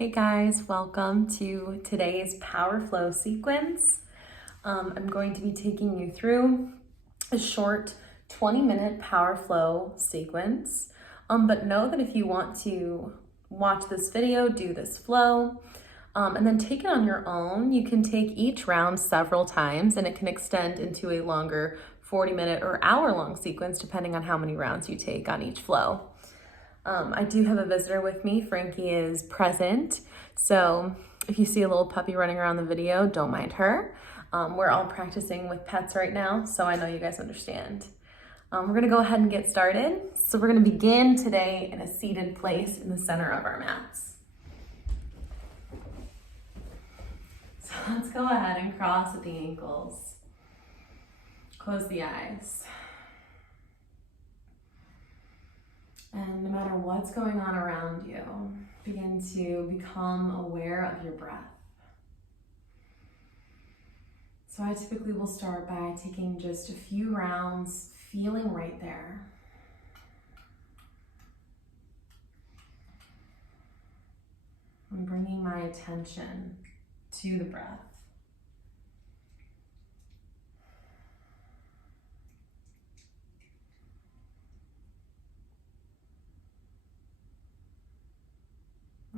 Hey guys, welcome to today's Power Flow sequence. I'm going to be taking you through a short 20-minute Power Flow sequence. But know that if you want to watch this video, do this flow, and then take it on your own, you can take each round several times and it can extend into a longer 40-minute or hour-long sequence depending on how many rounds you take on each flow. I do have a visitor with me. Frankie is present. So if you see a little puppy running around the video, don't mind her. We're all practicing with pets right now, so I know you guys understand. We're gonna go ahead and get started. So we're gonna begin today in a seated place in the center of our mats. So let's go ahead and cross at the ankles. Close the eyes. And no matter what's going on around you, begin to become aware of your breath. So I typically will start by taking just a few rounds, feeling right there. And bringing my attention to the breath.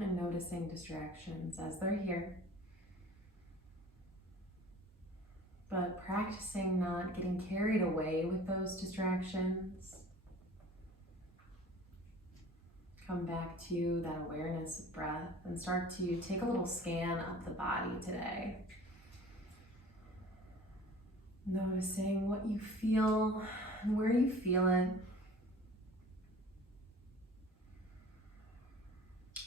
And noticing distractions as they're here. But practicing not getting carried away with those distractions. Come back to that awareness of breath and start to take a little scan of the body today. Noticing what you feel and where you feel it.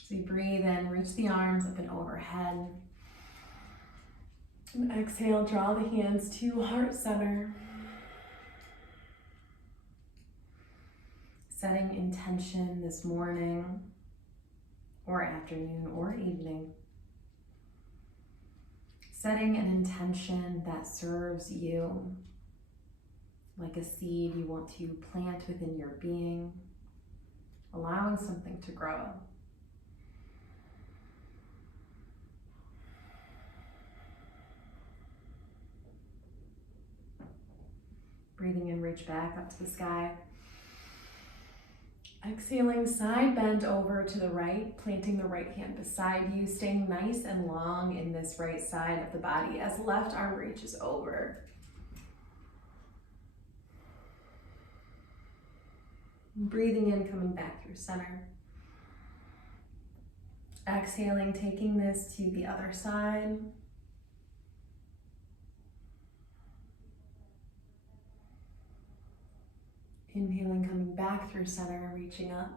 So you breathe in, reach the arms up and overhead. And exhale, draw the hands to heart center. Setting intention this morning or afternoon or evening. Setting an intention that serves you, like a seed you want to plant within your being, allowing something to grow. Breathing in, reach back up to the sky. Exhaling, side bend over to the right, planting the right hand beside you, staying nice and long in this right side of the body as left arm reaches over. Breathing in, coming back through center. Exhaling, taking this to the other side. Inhaling, coming back through center, reaching up.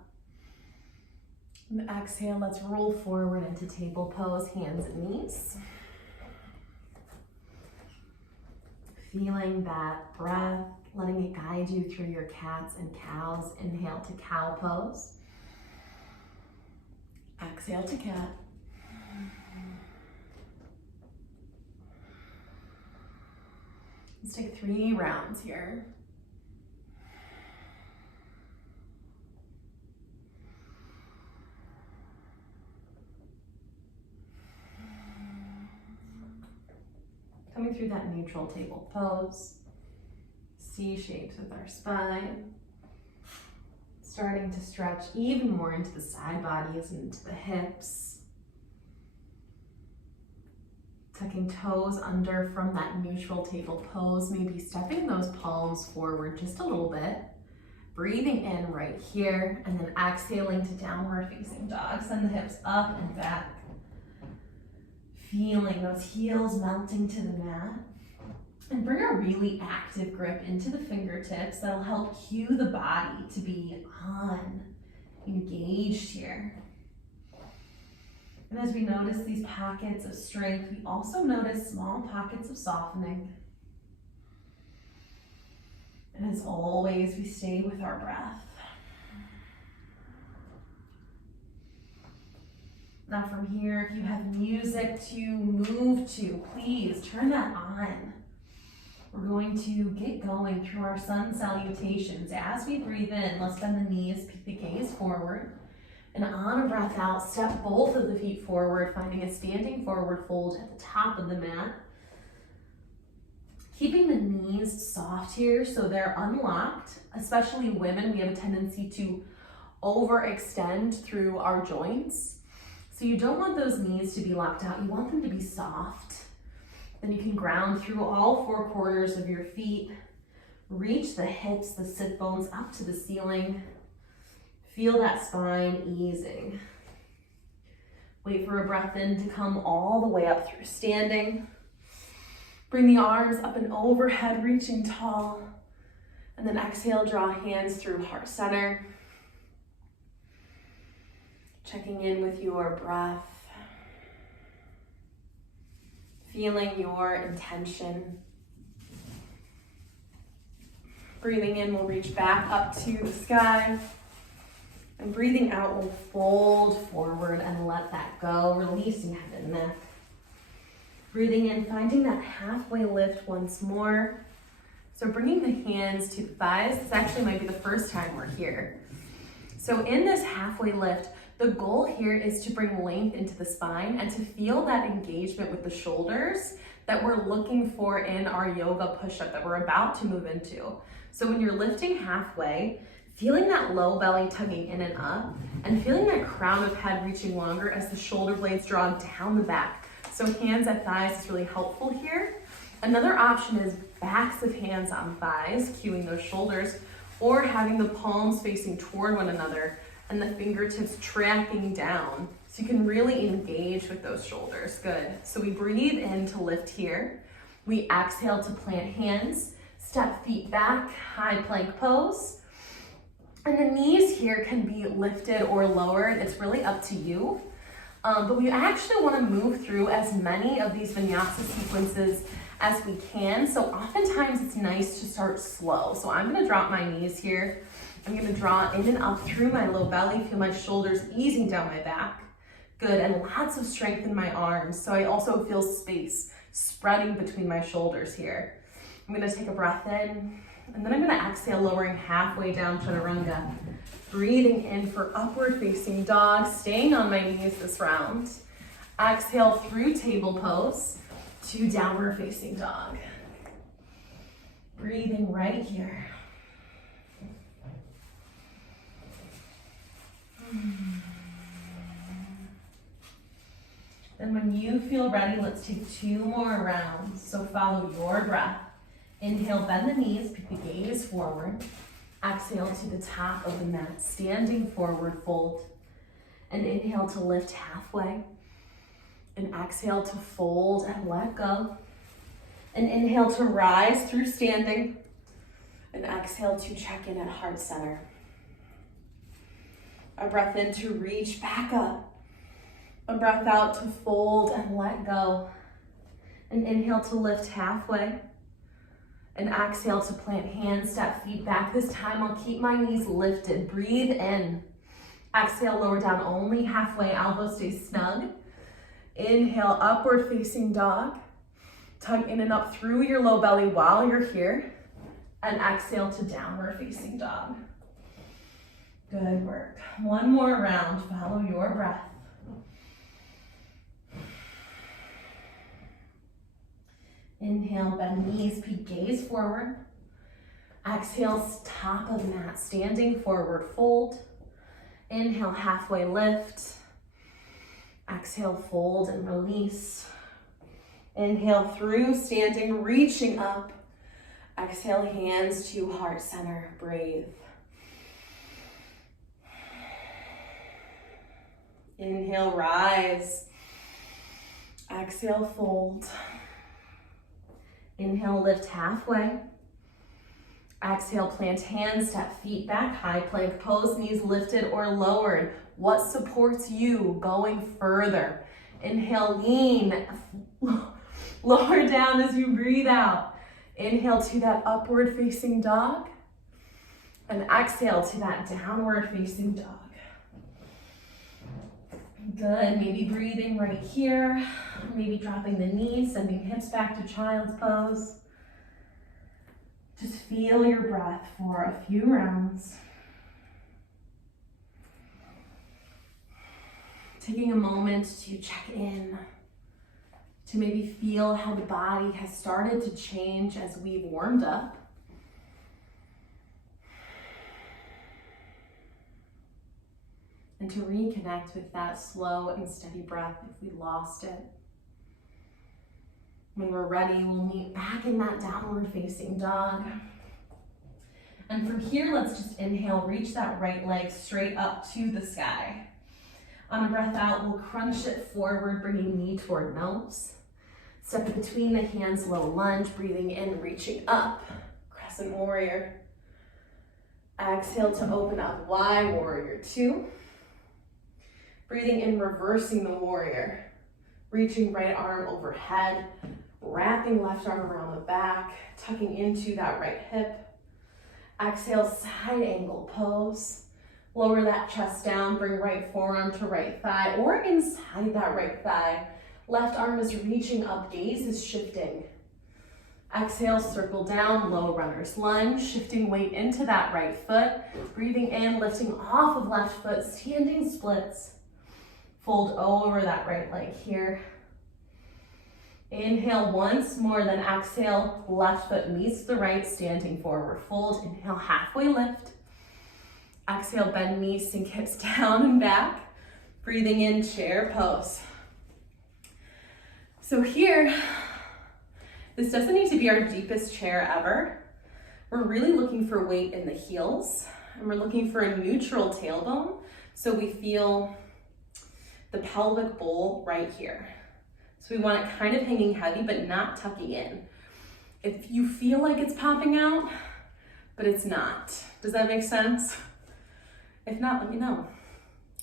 And exhale, let's roll forward into table pose, hands and knees. Feeling that breath, letting it guide you through your cats and cows. Inhale to cow pose. Exhale to cat. Let's take 3 rounds here. Coming through that neutral table pose, C shapes with our spine, starting to stretch even more into the side bodies and into the hips, tucking toes under from that neutral table pose, maybe stepping those palms forward just a little bit, breathing in right here, and then exhaling to downward facing dog. Send the hips up and back. Feeling those heels melting to the mat. And bring a really active grip into the fingertips that'll help cue the body to be on, engaged here. And as we notice these pockets of strength, we also notice small pockets of softening. And as always, we stay with our breath. Now from here, if you have music to move to, please turn that on. We're going to get going through our sun salutations. As we breathe in, let's bend the knees, peek the gaze forward. And on a breath out, step both of the feet forward, finding a standing forward fold at the top of the mat. Keeping the knees soft here so they're unlocked. Especially women, we have a tendency to overextend through our joints. So you don't want those knees to be locked out. You want them to be soft. Then you can ground through all four corners of your feet. Reach the hips, the sit bones up to the ceiling. Feel that spine easing. Wait for a breath in to come all the way up through standing. Bring the arms up and overhead, reaching tall. And then exhale, draw hands through heart center. Checking in with your breath. Feeling your intention. Breathing in, we'll reach back up to the sky. And breathing out, we'll fold forward and let that go, releasing head and neck. Breathing in, finding that halfway lift once more. So bringing the hands to the thighs. This actually might be the first time we're here. So in this halfway lift, the goal here is to bring length into the spine and to feel that engagement with the shoulders that we're looking for in our yoga push-up that we're about to move into. So when you're lifting halfway, feeling that low belly tugging in and up, and feeling that crown of head reaching longer as the shoulder blades draw down the back. So hands at thighs is really helpful here. Another option is backs of hands on thighs, cueing those shoulders, or having the palms facing toward one another and the fingertips tracking down. So you can really engage with those shoulders. Good. So we breathe in to lift here. We exhale to plant hands, step feet back, high plank pose. And the knees here can be lifted or lowered. It's really up to you. But we actually want to move through as many of these vinyasa sequences as we can. So oftentimes it's nice to start slow. So I'm going to drop my knees here. I'm going to draw in and up through my low belly. Feel my shoulders easing down my back. Good. And lots of strength in my arms. So I also feel space spreading between my shoulders here. I'm going to take a breath in. And then I'm going to exhale, lowering halfway down chaturanga. Breathing in for upward facing dog, staying on my knees this round. Exhale through table pose to downward facing dog. Breathing right here. Then when you feel ready, let's take 2 more rounds. So follow your breath. Inhale, bend the knees, peek the gaze forward. Exhale to the top of the mat, standing forward fold. And inhale to lift halfway. And exhale to fold and let go. And inhale to rise through standing. And exhale to check in at heart center. A breath in to reach back up. A breath out to fold and let go. And inhale to lift halfway. And exhale to plant hands, step feet back. This time I'll keep my knees lifted. Breathe in. Exhale, lower down only halfway. Elbows stay snug. Inhale, upward facing dog. Tug in and up through your low belly while you're here. And exhale to downward facing dog. Good work. 1 more round. Follow your breath. Inhale, bend knees, peek gaze forward. Exhale, top of mat, standing forward fold. Inhale, halfway lift. Exhale, fold and release. Inhale through standing, reaching up. Exhale, hands to heart center, breathe. Inhale, rise. Exhale, fold. Inhale, lift halfway. Exhale, plant hands, step feet back, high plank pose, knees lifted or lowered. What supports you going further? Inhale, lean, lower down as you breathe out. Inhale to that upward facing dog. And exhale to that downward facing dog. Good, maybe breathing right here. Maybe dropping the knees, sending hips back to child's pose. Just feel your breath for a few rounds. Taking a moment to check in, to maybe feel how the body has started to change as we've warmed up. And to reconnect with that slow and steady breath if we lost it. When we're ready, we'll meet back in that downward facing dog. And from here, let's just inhale, reach that right leg straight up to the sky. On a breath out, we'll crunch it forward, bringing knee toward nose. Step it between the hands, low lunge, breathing in, reaching up, crescent warrior. Exhale to open up, wide warrior two. Breathing in, reversing the warrior. Reaching right arm overhead, wrapping left arm around the back, tucking into that right hip. Exhale, side angle pose. Lower that chest down, bring right forearm to right thigh or inside that right thigh. Left arm is reaching up, gaze is shifting. Exhale, circle down, low runner's lunge, shifting weight into that right foot. Breathing in, lifting off of left foot, standing splits. Fold over that right leg here. Inhale once more, then exhale, left foot meets the right, standing forward fold. Inhale, halfway lift. Exhale, bend knees, sink hips down and back. Breathing in, chair pose. So here, this doesn't need to be our deepest chair ever. We're really looking for weight in the heels, and we're looking for a neutral tailbone, so we feel the pelvic bowl right here. So we want it kind of hanging heavy, but not tucking in. If you feel like it's popping out, but it's not. Does that make sense? If not, let me know.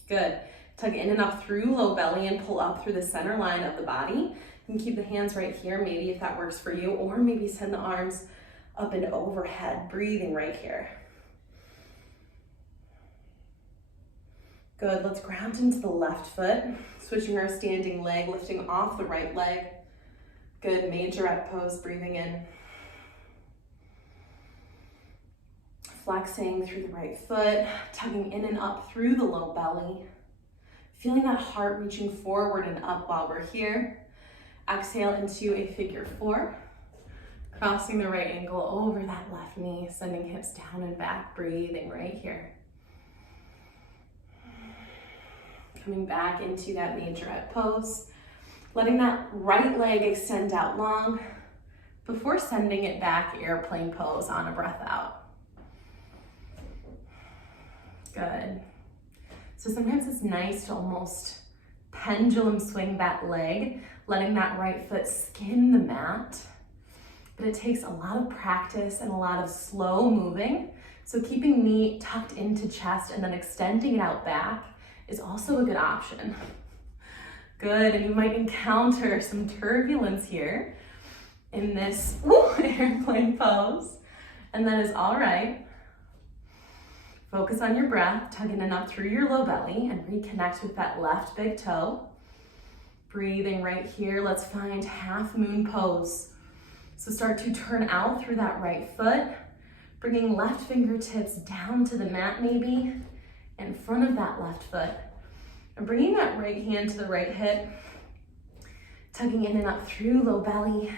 Good. Tug in and up through low belly and pull up through the center line of the body. You can keep the hands right here, maybe if that works for you, or maybe send the arms up and overhead, breathing right here. Good, let's ground into the left foot, switching our standing leg, lifting off the right leg. Good, majorette pose, breathing in. Flexing through the right foot, tugging in and up through the low belly. Feeling that heart reaching forward and up while we're here. Exhale into a figure four. Crossing the right ankle over that left knee, sending hips down and back, breathing right here. Coming back into that majorette pose. Letting that right leg extend out long before sending it back, airplane pose on a breath out. Good. So sometimes it's nice to almost pendulum swing that leg, letting that right foot skin the mat. But it takes a lot of practice and a lot of slow moving. So keeping knee tucked into chest and then extending it out back is also a good option. Good, and you might encounter some turbulence here in this airplane pose, and that is all right. Focus on your breath, tugging in up through your low belly and reconnect with that left big toe. Breathing right here, let's find half moon pose. So start to turn out through that right foot, bringing left fingertips down to the mat maybe, in front of that left foot. And bringing that right hand to the right hip, tugging in and up through low belly.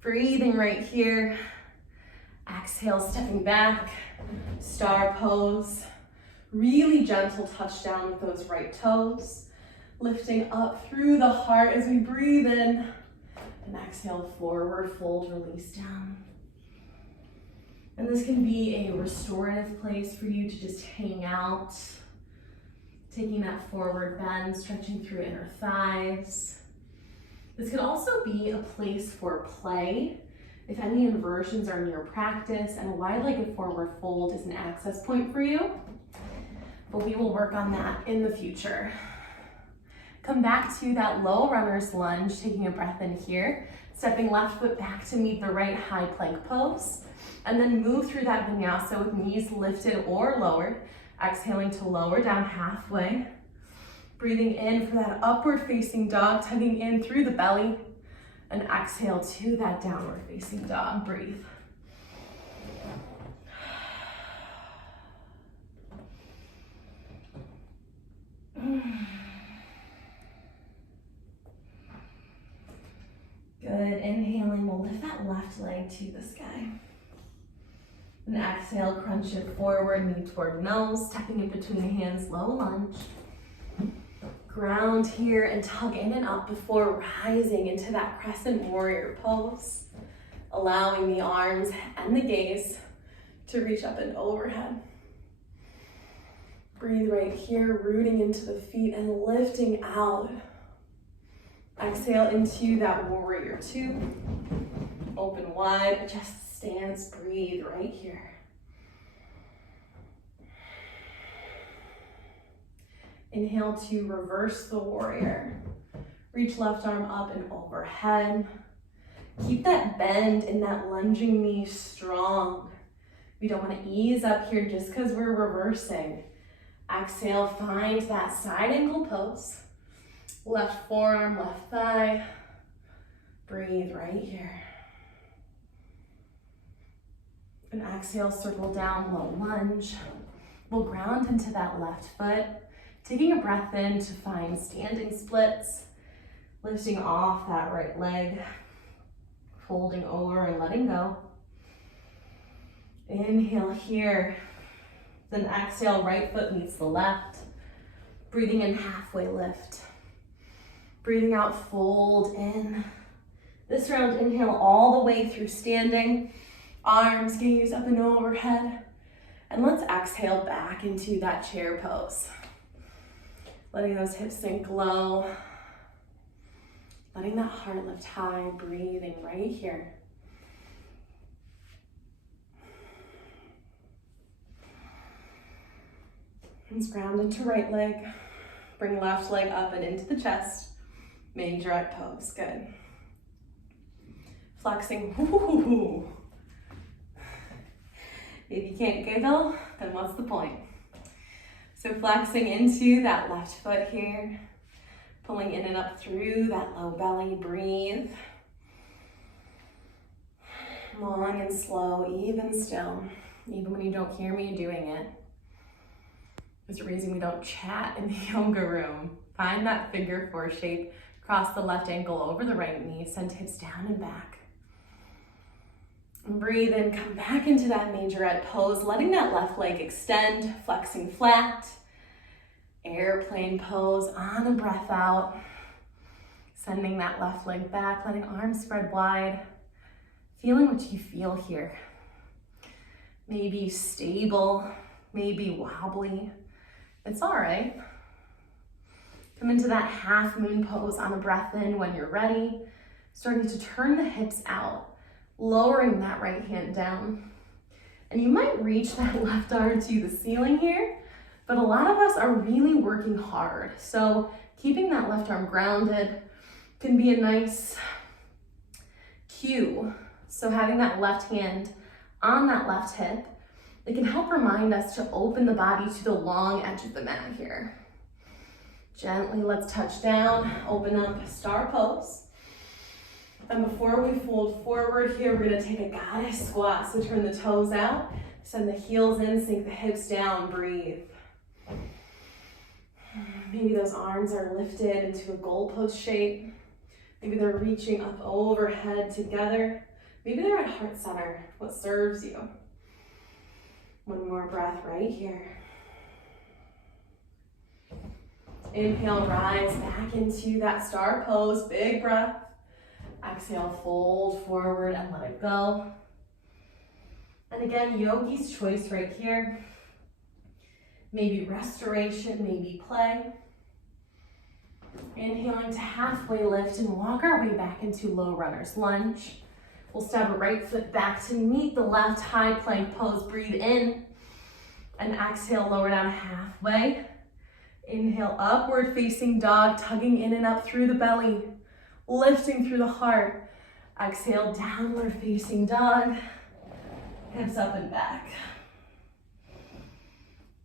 Breathing right here. Exhale, stepping back, star pose. Really gentle touch down with those right toes. Lifting up through the heart as we breathe in. And exhale, forward fold, release down. And this can be a restorative place for you to just hang out. Taking that forward bend, stretching through inner thighs. This could also be a place for play. If any inversions are in your practice and a wide-legged forward fold is an access point for you, but we will work on that in the future. Come back to that low runner's lunge, taking a breath in here, stepping left foot back to meet the right high plank pose, and then move through that vinyasa with knees lifted or lowered, exhaling to lower down halfway, breathing in for that upward facing dog, tugging in through the belly, and exhale to that downward facing dog. Breathe. lift that left leg to the sky. And exhale, crunch it forward, knee toward nose, stepping in between the hands, low lunge. Ground here and tug in and up before rising into that crescent warrior pose, allowing the arms and the gaze to reach up and overhead. Breathe right here, rooting into the feet and lifting out. Exhale into that warrior two. Open wide, adjust stance, breathe right here. Inhale to reverse the warrior. Reach left arm up and overhead. Keep that bend in that lunging knee strong. We don't want to ease up here just because we're reversing. Exhale, find that side angle pose. Left forearm, left thigh. Breathe right here. And exhale, circle down, low lunge. We'll ground into that left foot. Taking a breath in to find standing splits. Lifting off that right leg. Folding over and letting go. Inhale here. Then exhale, right foot meets the left. Breathing in, halfway lift. Breathing out, fold in. This round, inhale all the way through standing. Arms, gaze up and overhead. And let's exhale back into that chair pose. Letting those hips sink low. Letting that heart lift high, breathing right here. Hands ground into right leg. Bring left leg up and into the chest. Majorette pose, good. Flexing, whoo. If you can't giggle, then what's the point? So flexing into that left foot here. Pulling in and up through that low belly, breathe. Long and slow, even still. Even when you don't hear me doing it. There's a reason we don't chat in the yoga room. Find that figure four shape. Cross the left ankle over the right knee. Send hips down and back. And breathe in, come back into that majorette pose. Letting that left leg extend, flexing flat. Airplane pose on a breath out. Sending that left leg back, letting arms spread wide. Feeling what you feel here. Maybe stable, maybe wobbly. It's all right. Come into that half moon pose on a breath in when you're ready. Starting to turn the hips out, lowering that right hand down. And you might reach that left arm to the ceiling here, but a lot of us are really working hard. So keeping that left arm grounded can be a nice cue. So having that left hand on that left hip, it can help remind us to open the body to the long edge of the mat here. Gently, let's touch down, open up, star pose. And before we fold forward here, we're gonna take a goddess squat. So turn the toes out, send the heels in, sink the hips down, breathe. Maybe those arms are lifted into a goalpost shape. Maybe they're reaching up overhead together. Maybe they're at heart center, what serves you. One more breath right here. Inhale, rise back into that star pose, big breath. Exhale, fold forward and let it go. And again, yogi's choice right here. Maybe restoration, maybe play. Inhaling to halfway lift and walk our way back into low runner's lunge. We'll step a right foot back to meet the left, high plank pose. Breathe in and exhale, lower down halfway. Inhale, upward facing dog, tugging in and up through the belly, lifting through the heart. Exhale, downward facing dog, hips up and back.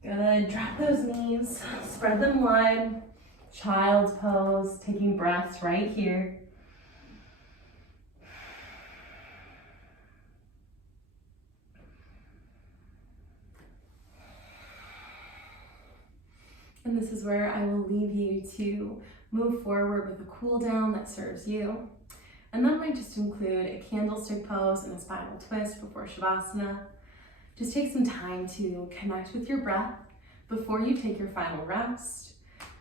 Good, drop those knees, spread them wide. Child's pose, taking breaths right here. And this is where I will leave you to move forward with a cool down that serves you. And that might just include a candlestick pose and a spinal twist before Shavasana. Just take some time to connect with your breath before you take your final rest.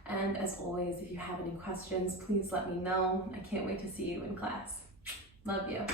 And as always, if you have any questions, please let me know. I can't wait to see you in class. Love you.